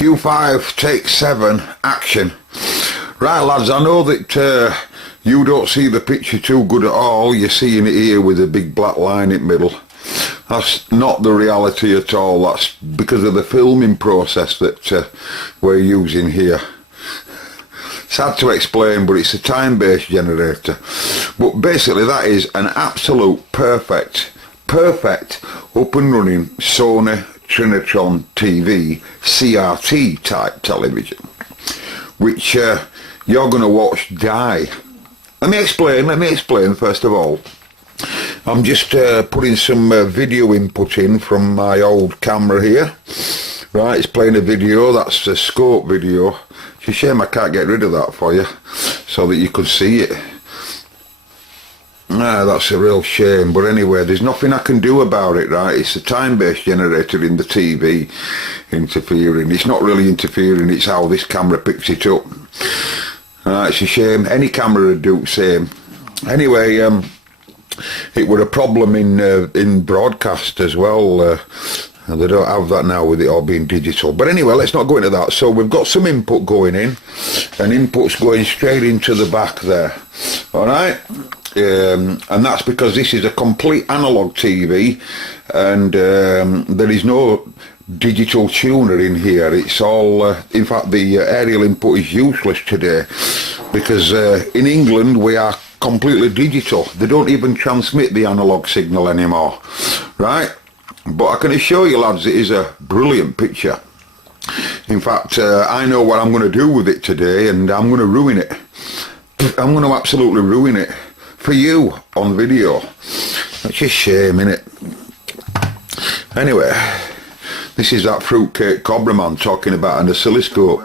Q5, take 7, action. Right lads, I know that you don't see the picture too good at all. You're seeing it here with a big black line in the middle. That's not the reality at all. That's because of the filming process that we're using here. It's hard to explain, but it's a time-based generator. But basically that is an absolute perfect up and running Sony Trinitron TV CRT type television, which you're going to watch die. Let me explain first of all. I'm just putting some video input in from my old camera here. Right, it's playing a video. That's a scope video. It's a shame I can't get rid of that for you so that you could see it. That's a real shame, but anyway, there's nothing I can do about it, right? It's a time-based generator in the TV interfering. It's not really interfering, it's how this camera picks it up. It's a shame. Any camera would do the same. Anyway, it were a problem in broadcast as well. They don't have that now with it all being digital. But anyway, let's not go into that. So we've got some input going in, and input's going straight into the back there. Alright? And that's because this is a complete analog TV, and there is no digital tuner in here. It's all, in fact the aerial input is useless today, because in England we are completely digital. They don't even transmit the analog signal anymore, right? But I can assure you lads, it is a brilliant picture. In fact, I know what I'm going to do with it today, and I'm going to ruin it. I'm going to absolutely ruin it for you on video. That's a shame, innit? Anyway, this is that fruitcake COBRAMAN talking about an oscilloscope.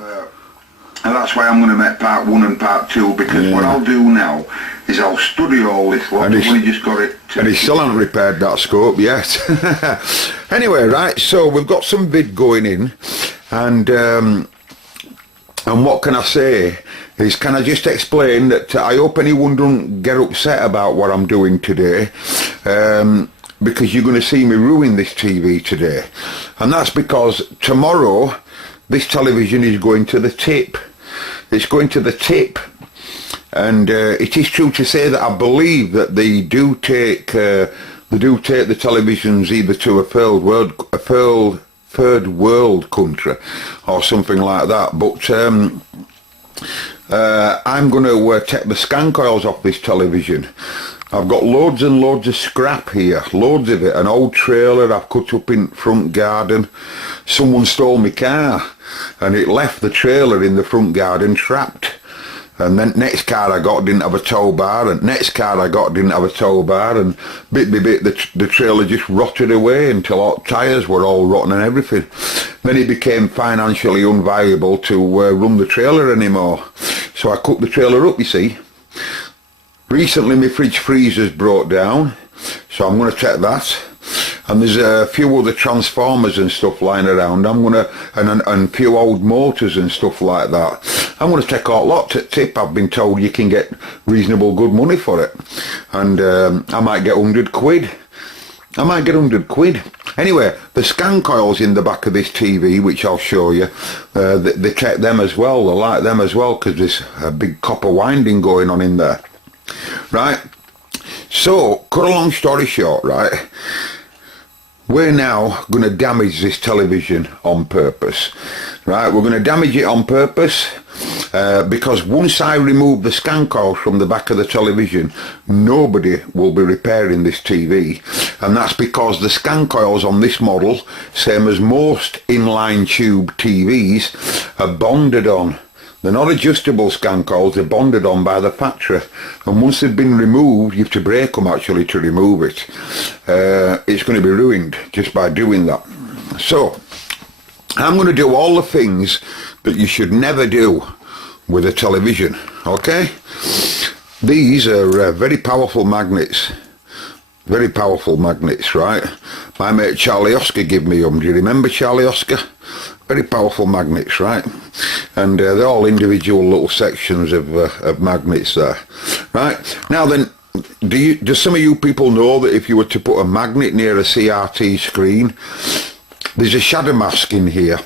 And that's why I'm going to make part 1 and part 2, because what I'll do now is I'll study all this lot. And he still hasn't repaired that scope yet. Anyway, right, so we've got some vid going in, and what can I say is, can I just explain that I hope anyone don't get upset about what I'm doing today, because you're going to see me ruin this TV today. And that's because tomorrow this television is going to the tip. It's going to the tip, and it is true to say that I believe that they do take the televisions either to a third world country or something like that. But I'm going to take the scan coils off this television. I've got loads and loads of scrap here, loads of it. An old trailer I've cut up in front garden. Someone stole my car and it left the trailer in the front garden trapped. And then next car I got didn't have a tow bar, and next car I got didn't have a tow bar, and bit by bit the trailer just rotted away until all tyres were all rotten and everything. Then it became financially unviable to run the trailer anymore. So I cut the trailer up, you see. Recently my fridge freezer's broke down, so I'm going to take that. And there's a few other transformers and stuff lying around. I'm gonna and a few old motors and stuff like that. I'm gonna take all lot to tip. I've been told you can get reasonable good money for it, and I might get 100 quid. I might get 100 quid. Anyway, the scan coils in the back of this TV, which I'll show you, they take them as well. They like them as well because there's a big copper winding going on in there, right? So, cut a long story short, right? We're now going to damage this television on purpose, right? We're going to damage it on purpose because once I remove the scan coils from the back of the television, nobody will be repairing this TV. And that's because the scan coils on this model, same as most inline tube TVs, are bonded on. They're not adjustable scan coils, they're bonded on by the factory. And once they've been removed, you have to break them actually to remove it. It's going to be ruined just by doing that. So, I'm going to do all the things that you should never do with a television, okay? These are very powerful magnets. Very powerful magnets, right? My mate Charlie Oscar gave me them. Do you remember Charlie Oscar? Very powerful magnets, right? And they're all individual little sections of magnets there, right? Now then, do some of you people know that if you were to put a magnet near a CRT screen, there's a shadow mask in here,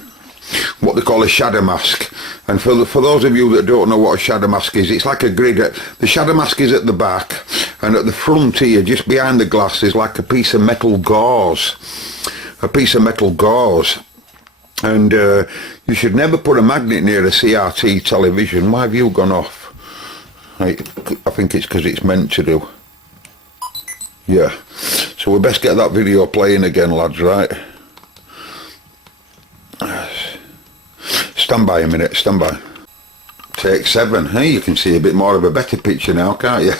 what they call a shadow mask. And for those of you that don't know what a shadow mask is, it's like a grid. The shadow mask is at the back, and at the front here, just behind the glass, is like a piece of metal gauze. A piece of metal gauze. And you should never put a magnet near a CRT television. Why have you gone off? I think it's because it's meant to do. Yeah. So we best get that video playing again, lads, right? Stand by a minute, stand by. Take 7. Hey, you can see a bit more of a better picture now, can't you?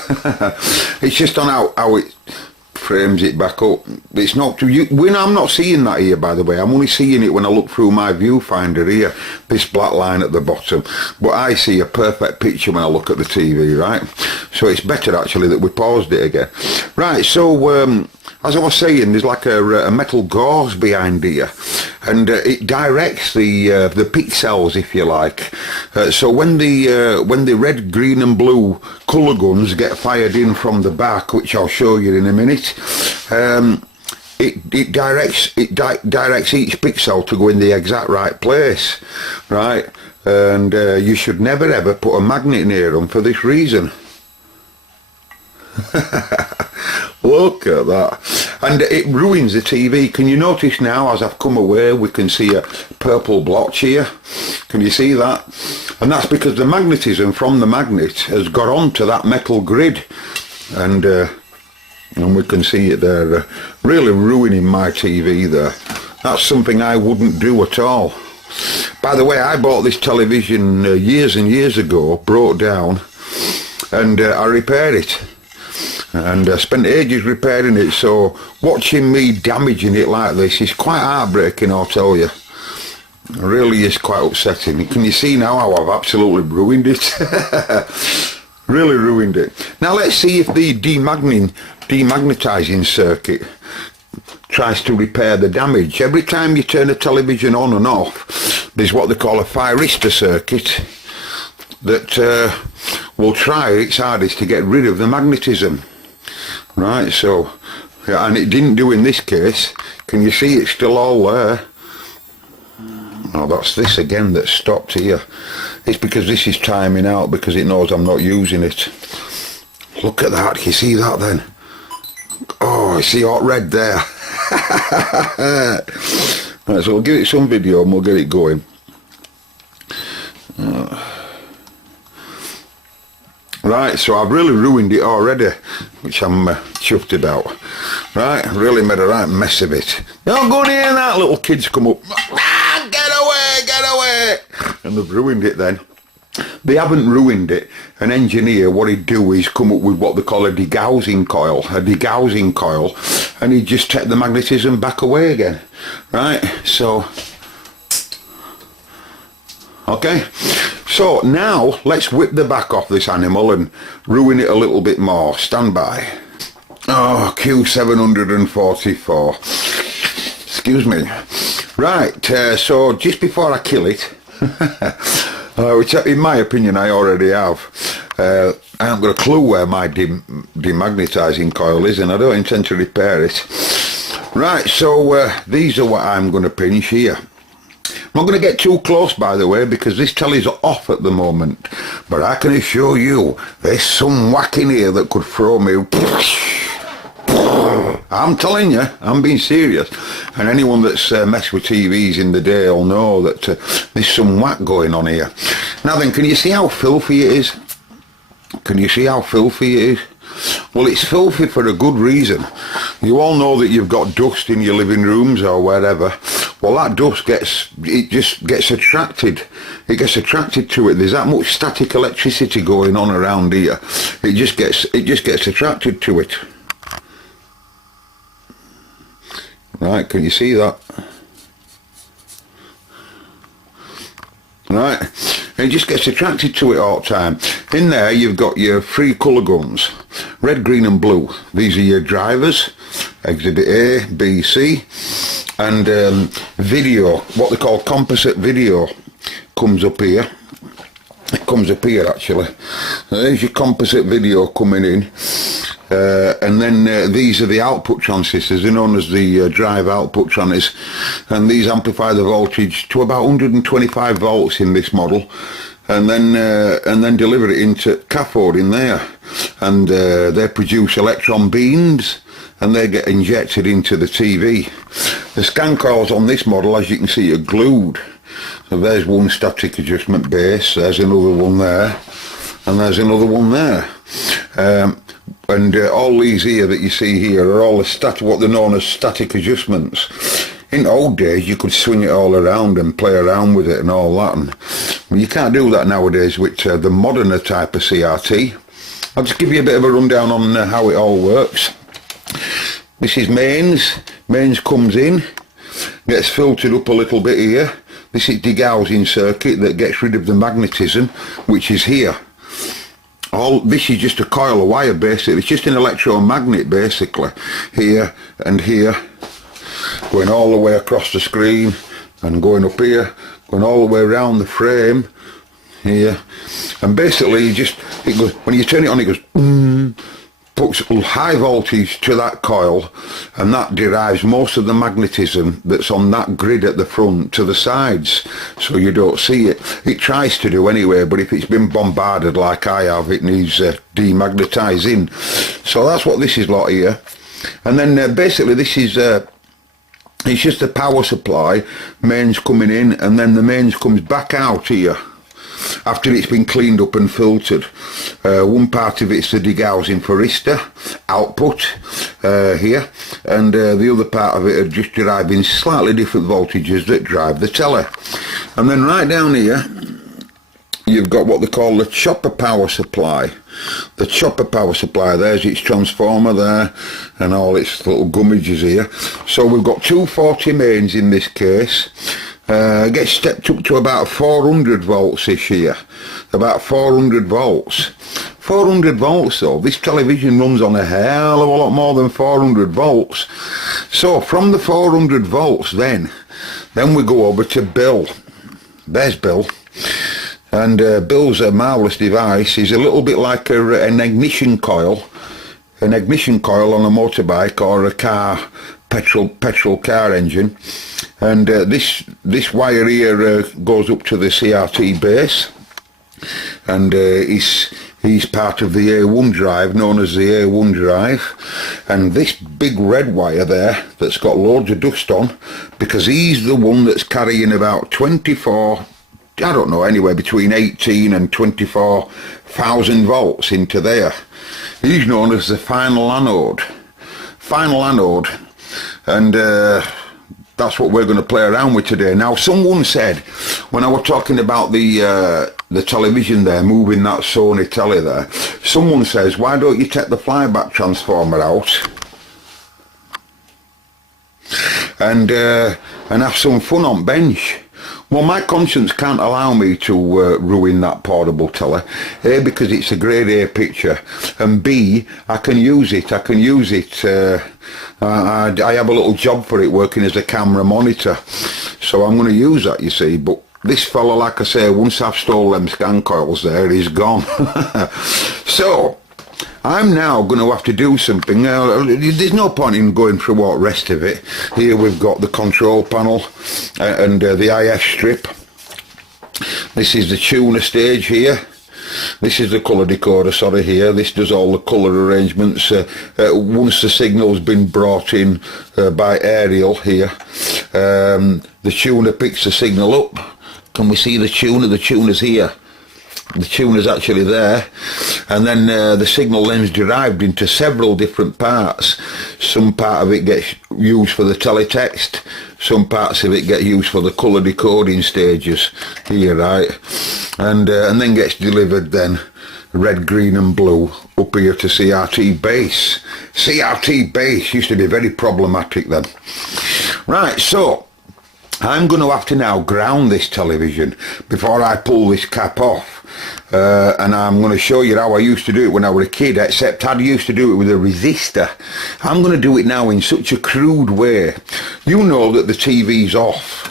It's just on how it frames it back up. It's not I'm not seeing that here, by the way. I'm only seeing it when I look through my viewfinder here, this black line at the bottom. But I see a perfect picture when I look at the TV, right? So it's better actually that we paused it again. Right, so as I was saying, there's like a metal gauze behind here, and it directs the pixels, if you like. So when the red, green and blue colour guns get fired in from the back, which I'll show you in a minute, it directs each pixel to go in the exact right place, right? And you should never ever put a magnet near them for this reason. Look at that. And it ruins the TV. Can you notice now, as I've come away, we can see a purple blotch here? Can you see that? And that's because the magnetism from the magnet has got onto that metal grid, and we can see it there, really ruining my TV there. That's something I wouldn't do at all. By the way, I bought this television years and years ago, broke down, and I repaired it. And I spent ages repairing it, so watching me damaging it like this is quite heartbreaking, I'll tell you. It really is quite upsetting. Can you see now how I've absolutely ruined it? Really ruined it. Now let's see if the demagnetizing circuit tries to repair the damage. Every time you turn a television on and off, there's what they call a thyristor circuit that will try its hardest to get rid of the magnetism. Right, so, yeah, and it didn't do in this case. Can you see it's still all there? Oh, that's this again that stopped here. It's because this is timing out because it knows I'm not using it. Look at that, can you see that then? Oh, I see hot red there. Right, so we'll give it some video and we'll get it going. Right, so I've really ruined it already, which I'm chuffed about. Right, really made a right mess of it. Don't go near that, little kids come up. Ah, get away, get away! And they've ruined it then. They haven't ruined it. An engineer, what he'd do is come up with what they call a degaussing coil. And he'd just take the magnetism back away again. Right, so... Okay, so now let's whip the back off this animal and ruin it a little bit more. Stand by. Oh, Q744. Excuse me. Right, so just before I kill it, which in my opinion I already have, I haven't got a clue where my demagnetizing coil is, and I don't intend to repair it. Right, so these are what I'm going to pinch here. I'm not going to get too close, by the way, because this telly's off at the moment. But I can assure you, there's some whack in here that could throw me. I'm telling you, I'm being serious. And anyone that's messed with TVs in the day will know that there's some whack going on here. Now then, can you see how filthy it is? Can you see how filthy it is? Well, it's filthy for a good reason. You all know that you've got dust in your living rooms or wherever. Well, that dust just gets attracted. It gets attracted to it. There's that much static electricity going on around here. It just gets attracted to it. Right, can you see that? Right, it just gets attracted to it all the time. In there you've got your 3 colour guns, red, green and blue. These are your drivers, exhibit A, B, C, and video, what they call composite video, comes up here. It comes up here actually. There's your composite video coming in. and then these are the output transistors. They're known as the drive output trannies, and these amplify the voltage to about 125 volts in this model, and then deliver it into cathode in there, and they produce electron beams, and they get injected into the TV. The scan coils on this model, as you can see, are glued. So there's one static adjustment base, there's another one there, and there's another one there. And all these here that you see here are all what they're known as static adjustments. In the old days, you could swing it all around and play around with it and all that. And well, you can't do that nowadays with the moderner type of CRT. I'll just give you a bit of a rundown on how it all works. This is mains. Mains comes in, gets filtered up a little bit here. This is degaussing circuit that gets rid of the magnetism, which is here. This is just a coil of wire basically. It's just an electromagnet basically, here and here, going all the way across the screen and going up here, going all the way around the frame here, and basically it goes, when you turn it on, it goes puts high voltage to that coil, and that derives most of the magnetism that's on that grid at the front to the sides, so you don't see it. It tries to do anyway, but if it's been bombarded like I have, it needs demagnetizing. So that's what this is like here. And then basically this is it's just the power supply, mains coming in, and then the mains comes back out here after it's been cleaned up and filtered. One part of it's the degaussing pharistor output here, and the other part of it are just deriving slightly different voltages that drive the telly. And then right down here you've got what they call the chopper power supply. The chopper power supply, there's its transformer there and all its little gummages here. So we've got 240 mains in this case. Gets stepped up to about 400 volts this year. About 400 volts. 400 volts though, this television runs on a hell of a lot more than 400 volts. So from the 400 volts then we go over to Bill. There's Bill. And Bill's a marvellous device. He's a little bit like an ignition coil. An ignition coil on a motorbike or a car, petrol car engine. And this wire here goes up to the CRT base, and he's part of the A1 drive, known as the A1 drive. And this big red wire there that's got loads of dust on, because he's the one that's carrying about 24, I don't know, anywhere between 18 and 24,000 volts into there. He's known as the final anode. Final anode. And that's what we're going to play around with today. Now, someone said, when I was talking about the television there, moving that Sony telly there, someone says, why don't you take the flyback transformer out and have some fun on bench? Well, my conscience can't allow me to ruin that portable telly. A, because it's a grade A picture, and B, I can use it. I have a little job for it, working as a camera monitor, so I'm going to use that, you see. But this fella, like I say, once I've stole them scan coils there, he's gone. So I'm now going to have to do something. There's no point in going through all the rest of it. Here we've got the control panel and the IF strip. This is the tuner stage here. This is the colour decoder, sorry, here. This does all the colour arrangements. Once the signal's been brought in by aerial here, the tuner picks the signal up. Can we see the tuner? The tuner's here. The tuner's actually there, and then the signal then's derived into several different parts. Some part of it gets used for the teletext, some parts of it get used for the colour decoding stages here, right, and then gets delivered then red, green and blue up here to CRT base. CRT base used to be very problematic then. Right, so I'm going to have to now ground this television before I pull this cap off. And I'm going to show you how I used to do it when I was a kid, except I used to do it with a resistor. I'm going to do it now in such a crude way. You know that the TV's off.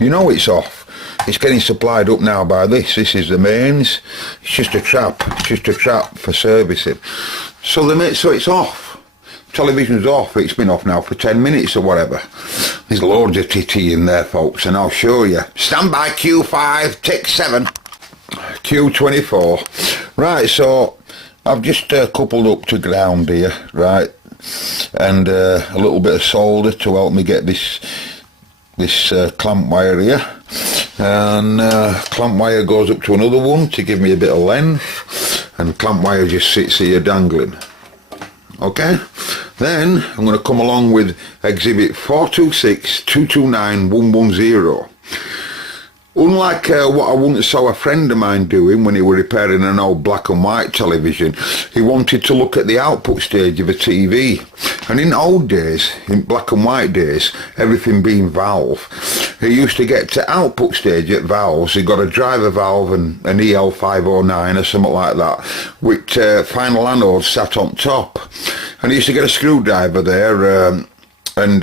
You know it's off. It's getting supplied up now by this. This is the mains. It's just a trap. It's just a trap for servicing. So it's off. Television's off. It's been off now for 10 minutes or whatever. There's loads of titty in there, folks, and I'll show you. Stand by, Q5, take 7. Q24. Right, so I've just coupled up to ground here, right, and a little bit of solder to help me get this clamp wire here, and clamp wire goes up to another one to give me a bit of length, and clamp wire just sits here dangling. Okay, then I'm going to come along with exhibit 426229110. Unlike what I once saw a friend of mine doing when he was repairing an old black and white television, he wanted to look at the output stage of a TV. And in old days, in black and white days, everything being valve, he used to get to output stage at valves. He got a driver valve and an EL509 or something like that, with final anode sat on top. And he used to get a screwdriver there and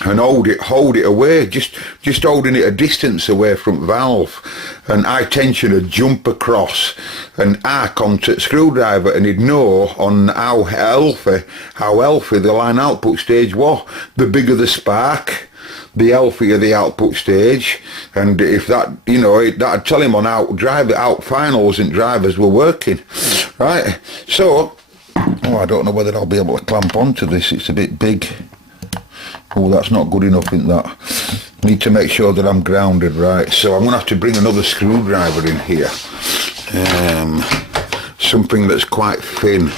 hold it away, just holding it a distance away from valve, and high tension would jump across and arc onto the screwdriver, and he'd know on how healthy the line output stage was. The bigger the spark, the healthier the output stage, and if that, you know, that'd tell him on how out finals and drivers were working, right? So, I don't know whether I'll be able to clamp onto this. It's a bit big. Oh, that's not good enough, isn't that? Need to make sure that I'm grounded right. So I'm going to have to bring another screwdriver in here. Something that's quite thin.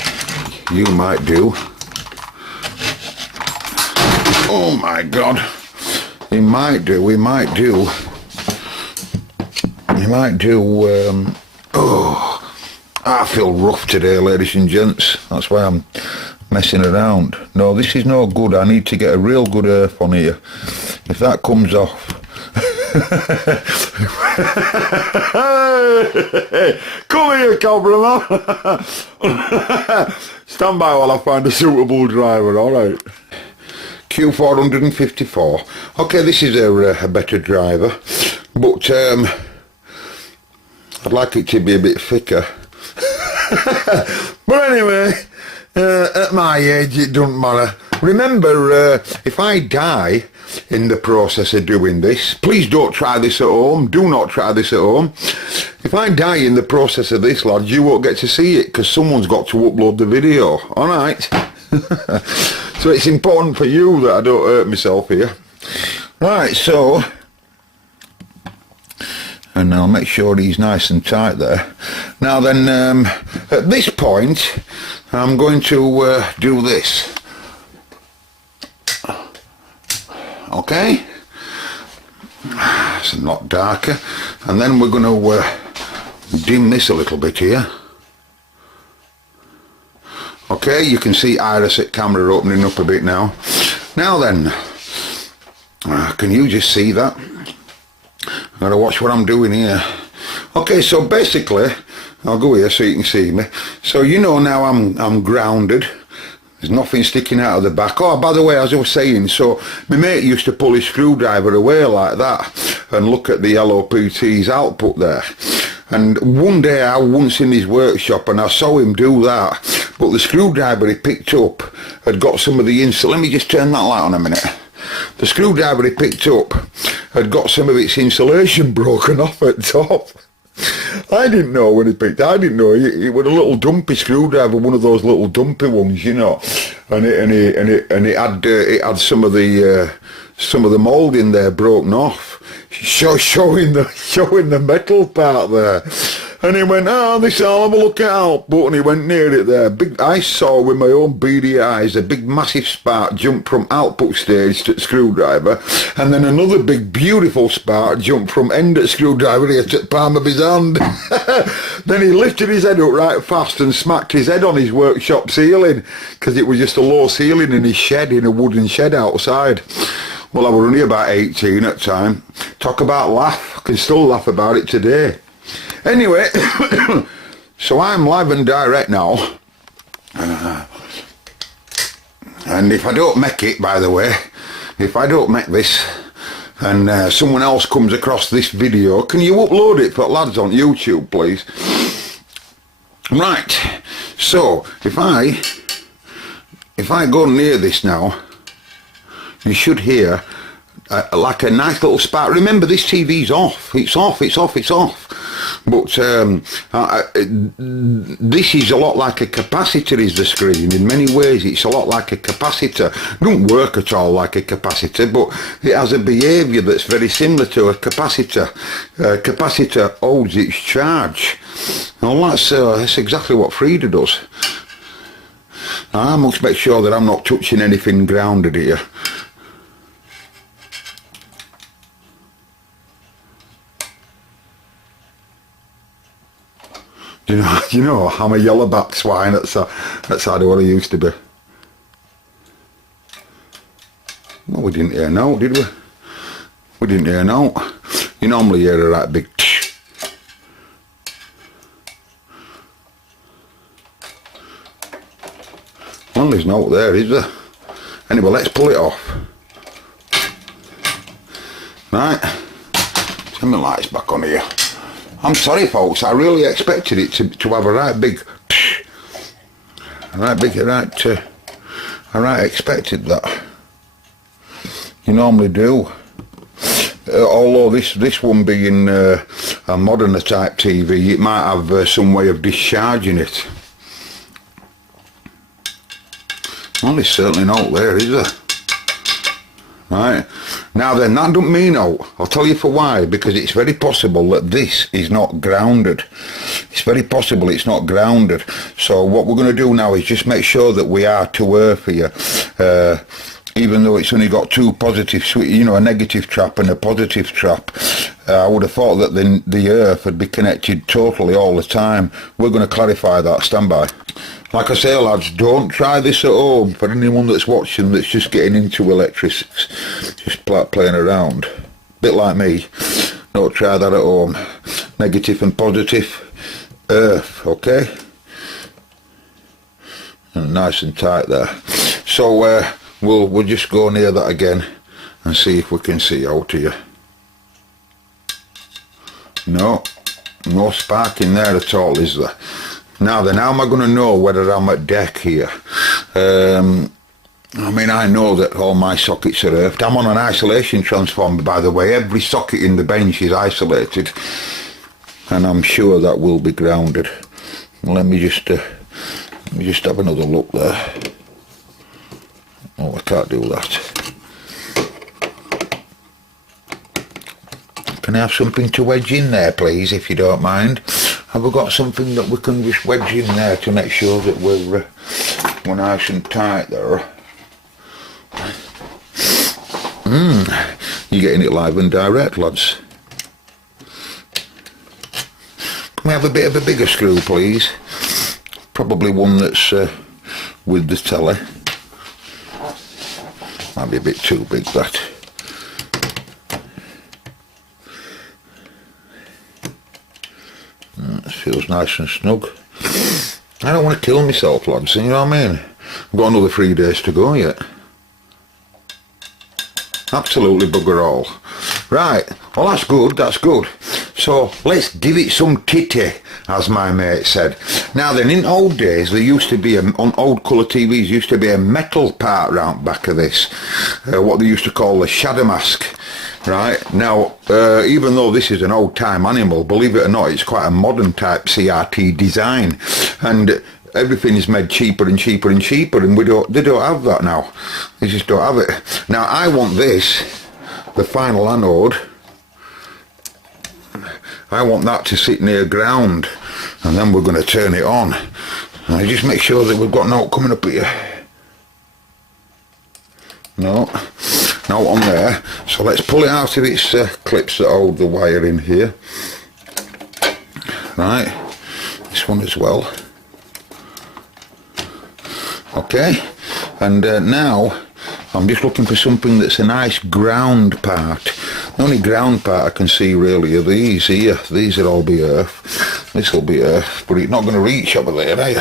You might do. Oh my God. We might do. Oh, I feel rough today, ladies and gents. That's why I'm messing around. No, this is no good. I need to get a real good earth on here. If that comes off. Come here, COBRAMAN. Stand by while I find a suitable driver, alright. Q454. Okay, this is a better driver, but I'd like it to be a bit thicker. But anyway, at my age it doesn't matter. Remember, if I die in the process of doing this, please don't try this at home. Do not try this at home. If I die in the process of this, lads, you won't get to see it because someone's got to upload the video. Alright? So it's important for you that I don't hurt myself here. Right, so, and I'll make sure he's nice and tight there. Now then, at this point, I'm going to do this. Okay? It's a lot darker. And then we're going to dim this a little bit here. Okay, you can see iris at camera opening up a bit now. Now then, can you just see that? I've got to watch what I'm doing here. Okay, so basically, I'll go here so you can see me. So you know now I'm grounded. There's nothing sticking out of the back. Oh, by the way, as I was saying, so my mate used to pull his screwdriver away like that and look at the LOPT's output there. And one day I was once in his workshop and I saw him do that, but the screwdriver he picked up had got some of the let me just turn that light on a minute. The screwdriver he picked up had got some of its insulation broken off at top. I didn't know when he picked it. I didn't know it was a little dumpy screwdriver, one of those little dumpy ones, you know. And it had some of the mould in there broken off, showing the metal part there. And he went, oh, this, I'll have a look at output, and he went near it there. I saw with my own beady eyes a big massive spark jump from output stage to screwdriver, and then another big beautiful spark jump from end at screwdriver here to the palm of his hand. Then he lifted his head up right fast and smacked his head on his workshop ceiling, because it was just a low ceiling in his shed, in a wooden shed outside. Well, I was only about 18 at the time. Talk about laugh, I can still laugh about it today. Anyway, so I'm live and direct now, and if I don't make it, by the way, if I don't make this, and someone else comes across this video, can you upload it for lads on YouTube, please? Right, So if I go near this now, you should hear like a nice little spark. Remember, this TV's off. It's off. It's off. It's off. But this is a lot like a capacitor, is the screen. In many ways, it's a lot like a capacitor. It don't work at all like a capacitor, but it has a behaviour that's very similar to a capacitor. A capacitor holds its charge. Well, that's exactly what Frida does. I must make sure that I'm not touching anything grounded here. You know, I'm a yellow-backed swine. That's how what I used to be. Well, we didn't hear no, did we? We didn't hear no. You normally hear a right big tsh. Well, there's no there, is there? Anyway, let's pull it off. Right. Turn my lights back on here. I'm sorry, folks. I really expected it to have a right big, I expected that. You normally do. Although this one being a modern type TV, it might have some way of discharging it. Well, there's certainly not there, is there? Right. Now then, that don't mean out. I'll tell you for why. Because it's very possible that this is not grounded. It's very possible it's not grounded. So what we're going to do now is just make sure that we are to earth here. Even though it's only got two positive, you know, a negative trap and a positive trap. I would have thought that the earth would be connected totally all the time. We're going to clarify that. Stand by. Like I say, lads, don't try this at home. For anyone that's watching that's just getting into electrics, just playing around, bit like me, don't try that at home. Negative and positive earth, okay? And nice and tight there. So we'll just go near that again and see if we can see out here. No spark in there at all, is there? Now then, how am I going to know whether I'm at deck here? I mean, I know that all my sockets are earthed. I'm on an isolation transformer, by the way. Every socket in the bench is isolated, and I'm sure that will be grounded. Let me just have another look there. Oh, I can't do that. Can I have something to wedge in there, please, if you don't mind? Have we got something that we can just wedge in there to make sure that we're nice and tight there? You're getting it live and direct, lads. Can we have a bit of a bigger screw, please? Probably one that's with the telly. Might be a bit too big, that. That feels nice and snug. I don't want to kill myself, lads, you know what I mean? I've got another 3 days to go yet. Absolutely bugger all. Right, well that's good, that's good. So let's give it some titty, as my mate said. Now then, in old days there used to be, on old colour TVs, used to be a metal part round back of this. What they used to call the shadow mask. Right, now, even though this is an old time animal, believe it or not, it's quite a modern type CRT design. And everything is made cheaper and cheaper and cheaper, and they don't have that now. They just don't have it. Now I want this, the final anode, I want that to sit near ground, and then we're going to turn it on. And I just make sure that we've got no coming up here. No on there. So let's pull it out of its clips that hold the wire in here. Right, this one as well. Okay, and now I'm just looking for something that's a nice ground part. The only ground part I can see really are these here. These will all be earth. This will be earth, but it's not going to reach over there, are you?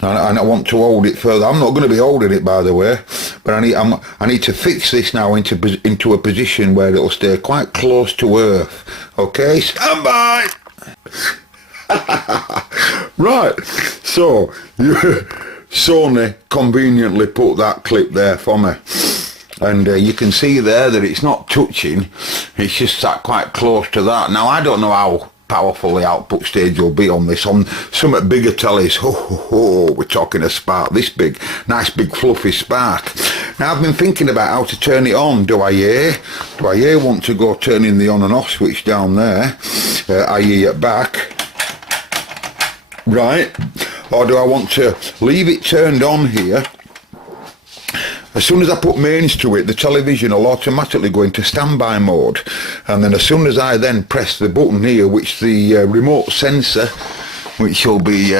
And I want to hold it further. I'm not going to be holding it, by the way, but I need to fix this now into a position where it'll stay quite close to earth. Okay, stand by. Right, So, Sony conveniently put that clip there for me. And you can see there that it's not touching, it's just sat quite close to that. Now, I don't know how powerful the output stage will be on this. On some bigger tellies, we're talking a spark this big, nice big fluffy spark. Now, I've been thinking about how to turn it on. Do I want to go turning the on and off switch down there, i.e. at back, right? Or do I want to leave it turned on here? As soon as I put mains to it, the television will automatically go into standby mode. And then as soon as I then press the button here, which the remote sensor, which will be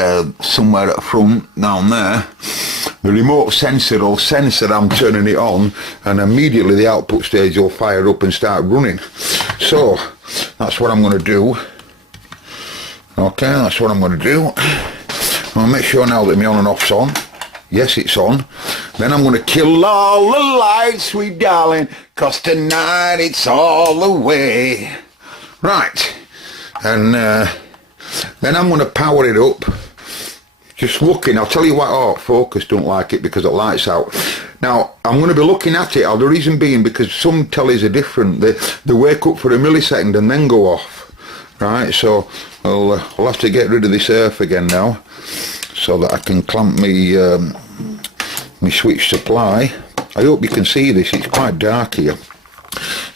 somewhere at the front, down there, the remote sensor will sense that I'm turning it on, and immediately the output stage will fire up and start running. So, that's what I'm going to do. Okay, that's what I'm going to do. I'll make sure now that my on and off's on. Yes, it's on. Then I'm going to kill all the lights, sweet darling, 'cause tonight it's all the way. Right. And then I'm going to power it up. Just looking, I'll tell you what, focus don't like it because it lights out. Now, I'm going to be looking at it, the reason being because some tellies are different. They wake up for a millisecond and then go off. Right, so I'll have to get rid of this earth again now, so that I can clamp my switch supply. I hope you can see this, it's quite dark here.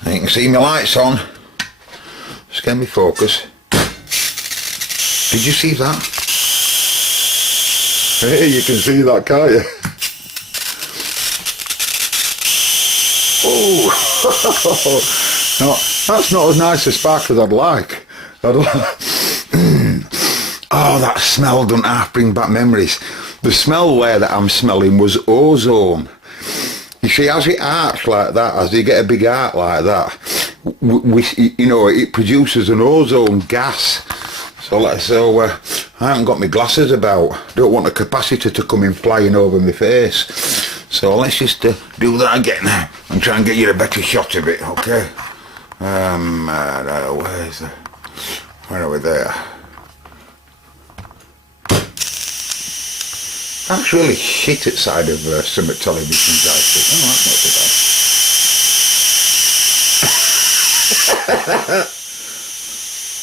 And you can see my lights on. Just get me focus. Did you see that? Hey, you can see that, can't you? Oh, no, that's not as nice a spark as I'd like. Oh, that smell doesn't half bring back memories. The smell there that I'm smelling was ozone. You see, as it arcs like that, as you get a big arc like that, you know, it produces an ozone gas. So I haven't got my glasses about. Don't want a capacitor to come in flying over my face. So let's just do that again and try and get you a better shot of it, okay? Where are we there? That's really shit at side of some televisions, I think. Oh, that's not too bad.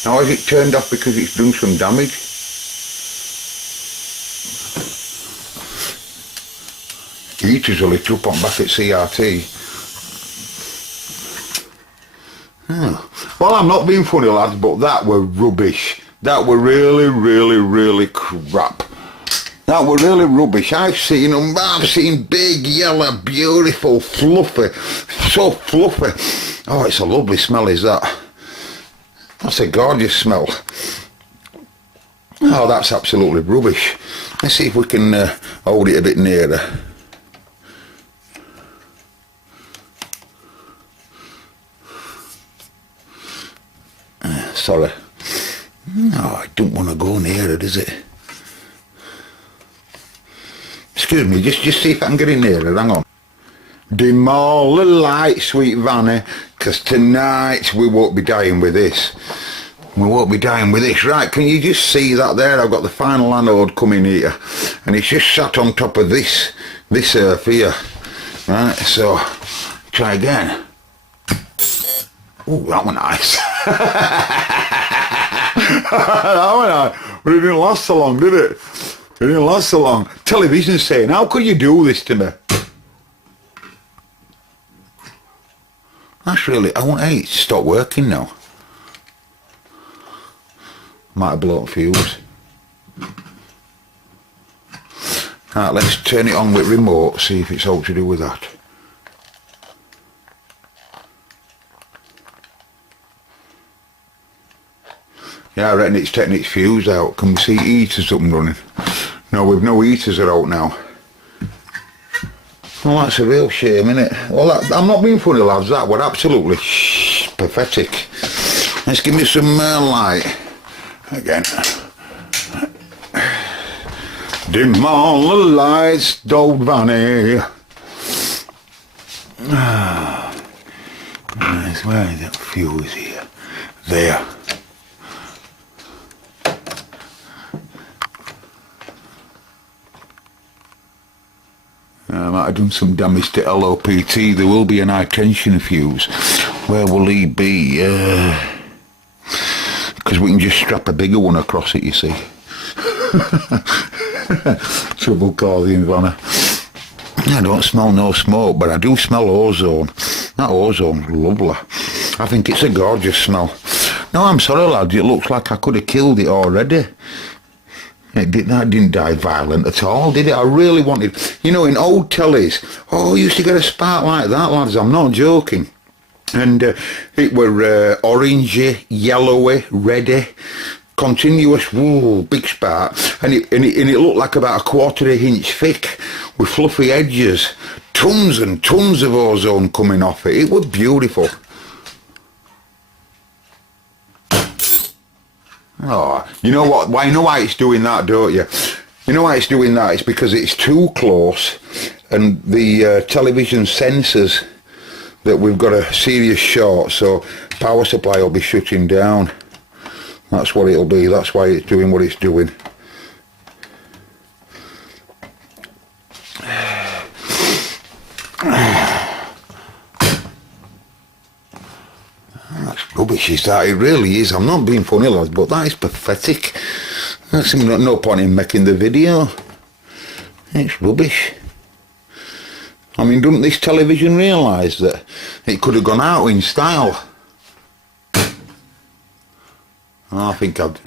Now, is it turned off because it's done some damage? Heaters are lit up on back at CRT. Well, I'm not being funny, lads, but that were rubbish. That were really, really, really crap. That were really rubbish. I've seen them. I've seen big, yellow, beautiful, fluffy. So fluffy. Oh, it's a lovely smell, is that? That's a gorgeous smell. Oh, that's absolutely rubbish. Let's see if we can hold it a bit nearer. Sorry. No, I don't want to go nearer, does it? Excuse me, just see if I can get in nearer, hang on. Dim all the lights, sweet Vanny, 'cause tonight we won't be dying with this. We won't be dying with this. Right, can you just see that there? I've got the final anode coming here, and it's just sat on top of this earth here. Right, so, try again. Oh, that was nice. That was nice. But it didn't last so long, did it? It didn't last so long. Television's saying, how could you do this to me? That's really, I want it to stop working now. Might have blown fuse. Right, let's turn it on with remote, see if it's all to do with that. Yeah, I reckon it's taking its fuse out. Can we see heaters up and running? No, we've no heaters are out now. Well, that's a real shame, innit? Well, I'm not being funny, lads. That were absolutely pathetic. Let's give me some light. Again. Dim all the lights, old Vanny. Nice, where is that fuse here? There. done some damage to LOPT. There will be an high tension fuse. Where will he be? Because we can just strap a bigger one across it, you see. Trouble causing Vanna. I don't smell no smoke, but I do smell ozone. That ozone's lovely. I think it's a gorgeous smell. No, I'm sorry, lads, it looks like I could have killed it already. That didn't die violent at all, did it? I really wanted... You know, in old tellies, oh, you used to get a spark like that, lads, I'm not joking. And it were orangey, yellowy, reddy, continuous, whoa, big spark. And it looked like about a quarter of an inch thick, with fluffy edges. Tons and tons of ozone coming off it. It was beautiful. Oh, you know what? Why? You know why it's doing that, don't you? You know why it's doing that? It's because it's too close, and the television sensors that we've got a serious short, so power supply will be shutting down. That's what it'll be. That's why it's doing what it's doing. That's rubbish, is that? It really is. I'm not being funny, lads, but that is pathetic. That's no point in making the video. It's rubbish. I mean, doesn't this television realise that it could have gone out in style? I think I've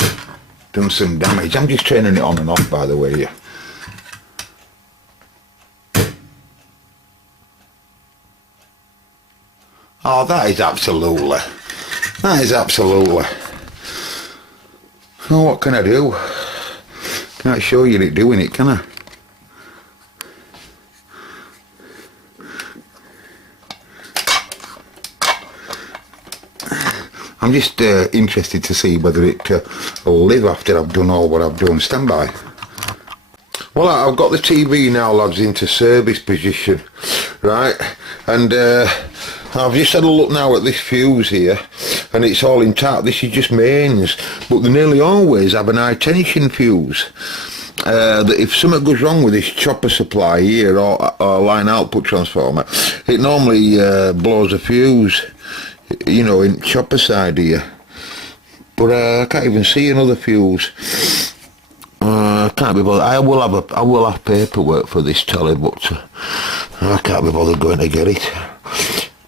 done some damage. I'm just turning it on and off, by the way. Yeah. Oh, that is absolutely. Oh, what can I do? Can't show you it doing it, can I? I'm just interested to see whether it will live after I've done all what I've done. Stand by. Well, I've got the TV now, lads, into service position, right? And I've just had a look now at this fuse here, and it's all intact. This is just mains, but they nearly always have an high tension fuse. That if something goes wrong with this chopper supply here, or line output transformer, it normally blows a fuse, you know, in chopper side here. But I can't even see another fuse. I can't be bothered. I will have paperwork for this telly, but I can't be bothered going to get it.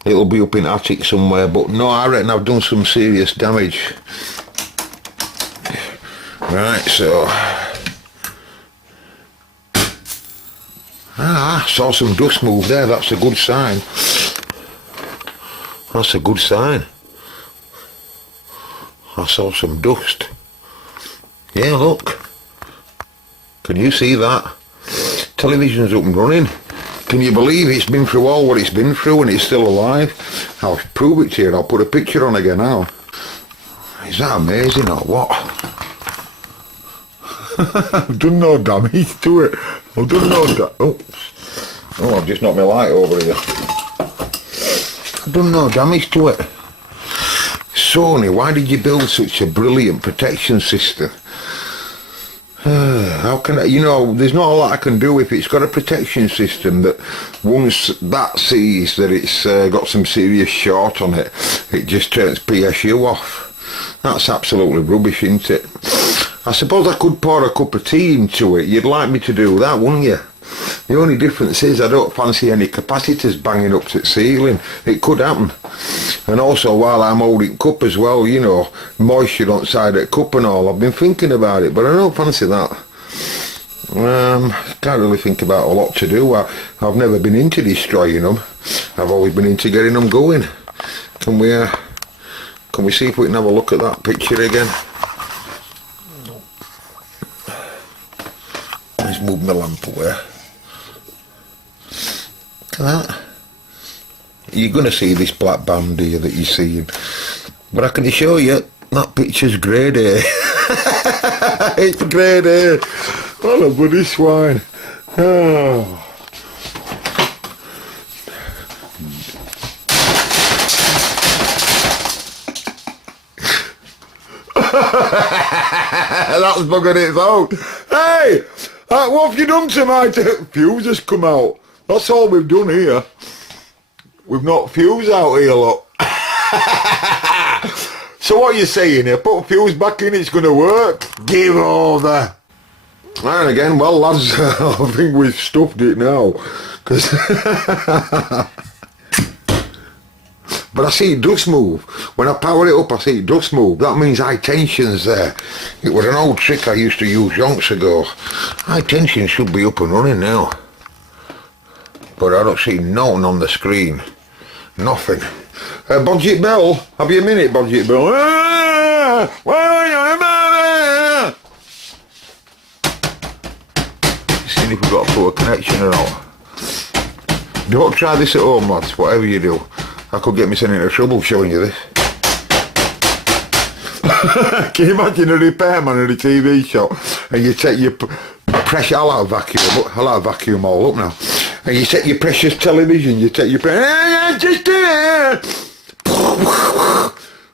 It'll be up in attic somewhere, but no, I reckon I've done some serious damage. Right, so I saw some dust move there. That's a good sign. That's a good sign. I saw some dust. Yeah, look. Can you see that? Television's up and running. Can you believe it's been through all what it's been through and it's still alive? I'll prove it to you and I'll put a picture on again now. Is that amazing or what? I've done no damage to it. I've done no damage. Oh, I've just knocked my light over here. I've done no damage to it. Sony, why did you build such a brilliant protection system? How can I, you know, there's not a lot I can do if it's got a protection system that once that sees that it's got some serious short on it, it just turns PSU off. That's absolutely rubbish, isn't it? I suppose I could pour a cup of tea into it. You'd like me to do that, wouldn't you? The only difference is I don't fancy any capacitors banging up to the ceiling. It could happen. And also while I'm holding cup as well, you know, moisture on the side of the cup and all, I've been thinking about it, but I don't fancy that. Can't really think about a lot to do. I've never been into destroying them. I've always been into getting them going. Can we see if we can have a look at that picture again? Let's move my lamp away. Look at that. You're going to see this black band here that you're seeing. But I can assure you, that picture's grade A. It's grade A. What a bloody swine. Oh. That's buggered its out. Hey! What have you done to my fuse has come out? That's all we've done here. We've knocked fuse out here, look. So what are you saying here? Put fuse back in, it's going to work? Give over. And again, well lads, I think we've stuffed it now. Cause but I see it does move. When I power it up, I see it does move. That means high tension's there. It was an old trick I used to use yonks ago. High tension should be up and running now. But I don't see nothing on the screen. Nothing. Budget Bell, have you a minute, Budget Bell? Seeing if we've got a poor connection or not. Don't try this at home, lads, whatever you do. I could get myself into trouble showing you this. Can you imagine a repairman in a TV shop and you take your pressure, I'll vacuum all up now. And you take your precious television, you take your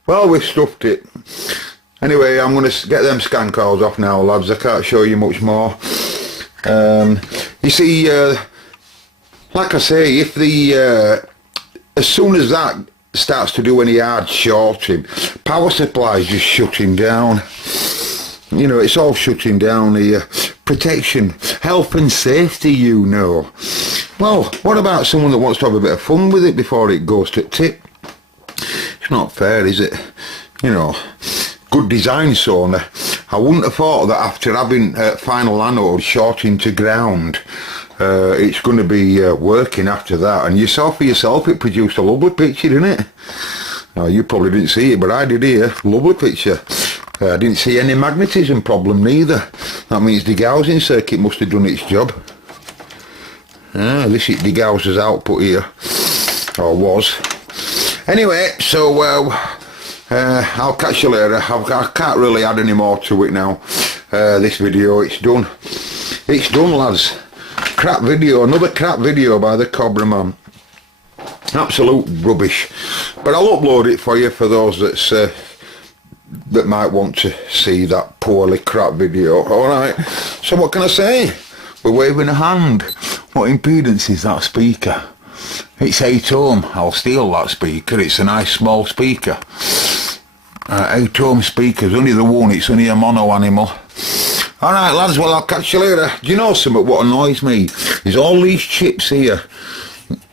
well, we've stuffed it. Anyway, I'm going to get them scan calls off now, lads. I can't show you much more. You see, like I say, if the as soon as that starts to do any hard shorting, power supply is just shutting down. You know, it's all shutting down here. Protection, health and safety, you know. Well, what about someone that wants to have a bit of fun with it before it goes to tip? It's not fair, is it? You know, good design, Sony. I wouldn't have thought that after having final anode shorting to ground, it's going to be working after that. And you saw for yourself it produced a lovely picture, didn't it? Now, you probably didn't see it, but I did here. Lovely picture. I didn't see any magnetism problem neither. That means the degaussing circuit must have done its job. This is degausser's output here. Or was. Anyway, so I'll catch you later. I can't really add any more to it now. This video, it's done. It's done, lads. Crap video, another crap video by the COBRAMAN. Absolute rubbish. But I'll upload it for you for those that might want to see that poorly crap video. Alright, so what can I say? We're waving a hand. What impedance is that speaker? It's 8 ohm. I'll steal that speaker. It's a nice small speaker. 8 ohm speakers, only the one, it's only a mono animal. Alright lads, well I'll catch you later. Do you know something what annoys me? Is all these chips here.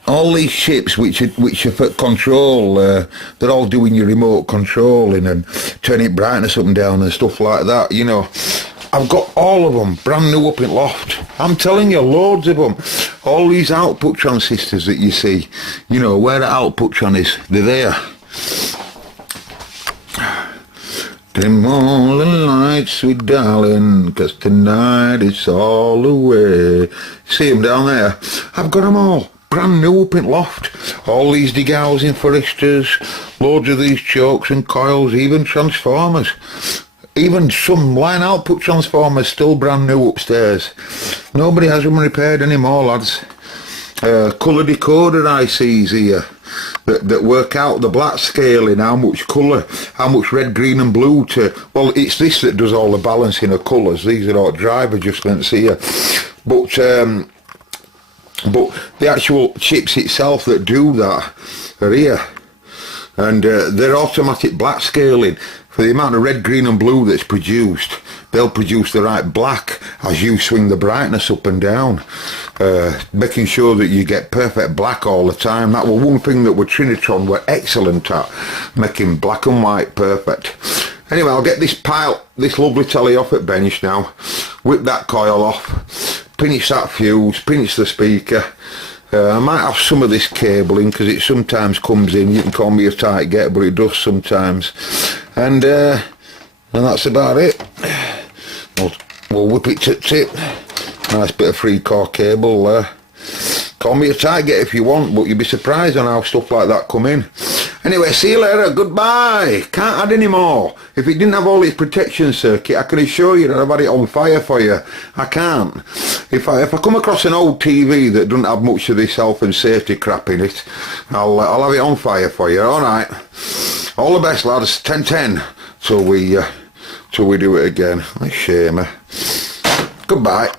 All these chips which are for control, they're all doing your remote controlling and turning brightness up and down and stuff like that, you know. I've got all of them, brand new up in loft. I'm telling you, loads of them. All these output transistors that you see, you know, where the output tran is, they're there. Dim all the lights, sweet darling, 'cause tonight it's all away. See them down there? I've got them all. Brand new up in loft. All these degaussing foresters, loads of these chokes and coils, even transformers. Even some line output transformers still brand new upstairs. Nobody has them repaired anymore, lads. Colour decoder ICs here that work out the black scaling, how much colour, how much red, green and blue to... Well, it's this that does all the balancing of colours. These are all drive adjustments here. But the actual chips itself that do that are here. And they're automatic black scaling. For the amount of red, green and blue that's produced, they'll produce the right black as you swing the brightness up and down, making sure that you get perfect black all the time. That was one thing that Trinitron were excellent at, making black and white perfect. Anyway, I'll get this lovely telly off at bench now, whip that coil off, pinch that fuse, pinch the speaker. I might have some of this cabling because it sometimes comes in. You can call me a tight get, but it does sometimes. And that's about it. We'll whip it to tip. Nice bit of 3-core cable there. Call me a tight get if you want, but you'd be surprised on how stuff like that come in. Anyway, see you later. Goodbye. Can't add any more. If it didn't have all its protection circuit, I can assure you that I've had it on fire for you. I can't. If I come across an old TV that doesn't have much of this health and safety crap in it, I'll have it on fire for you. All right. All the best, lads. 10-10 till we do it again. That's a shame. Goodbye.